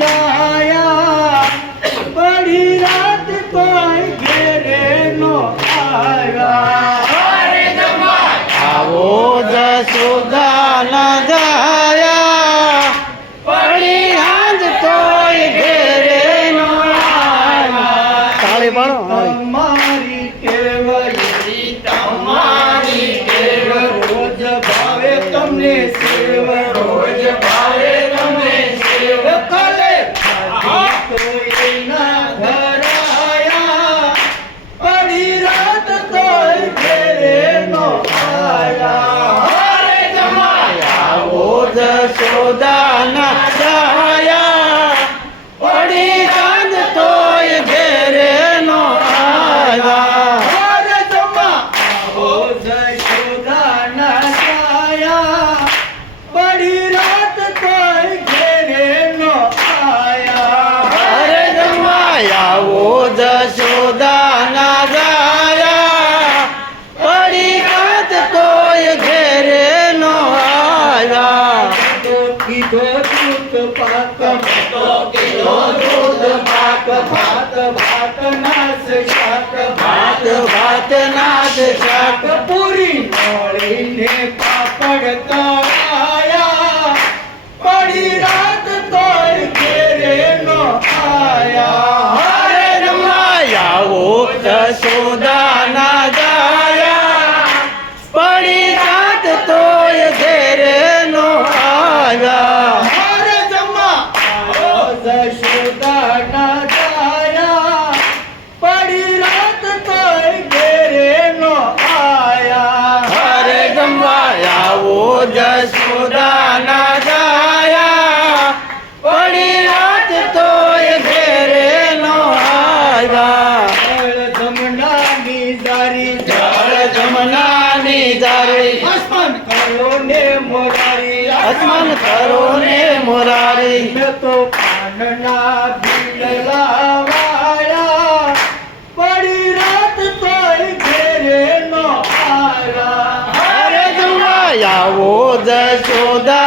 જાયા પડી રાત કોઈ ઘેરે નો આવ્યા. આવો જસોદા ના જાયા પડી હાંજ તોય ઘેરે નો આવ્યા. તાળી પાડો તમારી કેવડી તમારી કેવ રોજ ભાવે તમને સેવ રોજ ભાવે દૂધ પાક તો કિલો દૂધ પાક ભાત ભાત નાસ શાક ભાત ભાત નાસ શાક પૂરી મળીને પાપડ તળાયા પડી રાત તોય ઘેરે નો આયા હરે રમાયા ઓ જશોદા જારી જળ જમનાની જારી અસ્માન કરો ને મોરારી. અસ્માન કરો ને મોરારી. મેં તો પાનના ભીડલા વાળા પડી રાત તોય ઘેરે નો આવ્યા હરે જમાયા જશોદા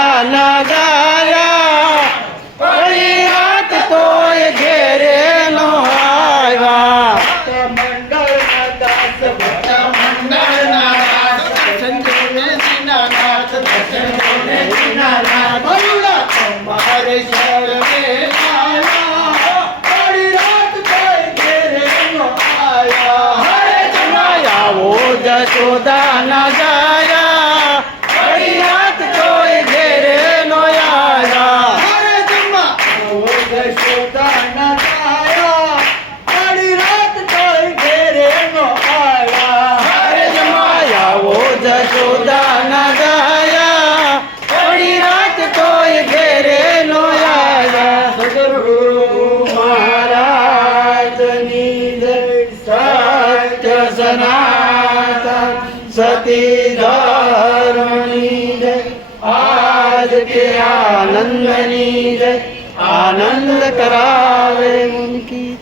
ના જાયા પડી રાત તોય ઘેરે નો આયા હરે જમા ઓ જશોદા ના જાયા પડી રાત તોય ઘેરે નો આયા હરે જમાયા ઓ જશોદા સનાતન સતી ધર્મની જય આજ કે આનંદની જય આનંદ કરાવે ઉનકી